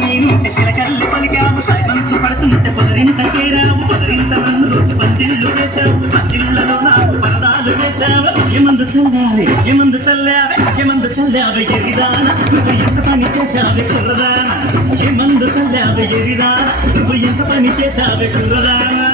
నీనుంటే సిలకల్లి పలికావు సైమంచు పడుతుంటే పొదరింట చేరావు పొదరింట నన్ను రోజు పందిళ్ళు వేశావు పందిళ్ళలో నాకు పరదాలు వేశావు ఏమందు చల్లావే ఏమందు చల్లావే ఏమందు చల్లావే ఎరిదానా నువ్వు ఎంత పని చేశావే కుర్రదానా ఏమందు చల్లావే ఎరిదానా నువ్వు ఎంత పని చేశావే కుర్రదానా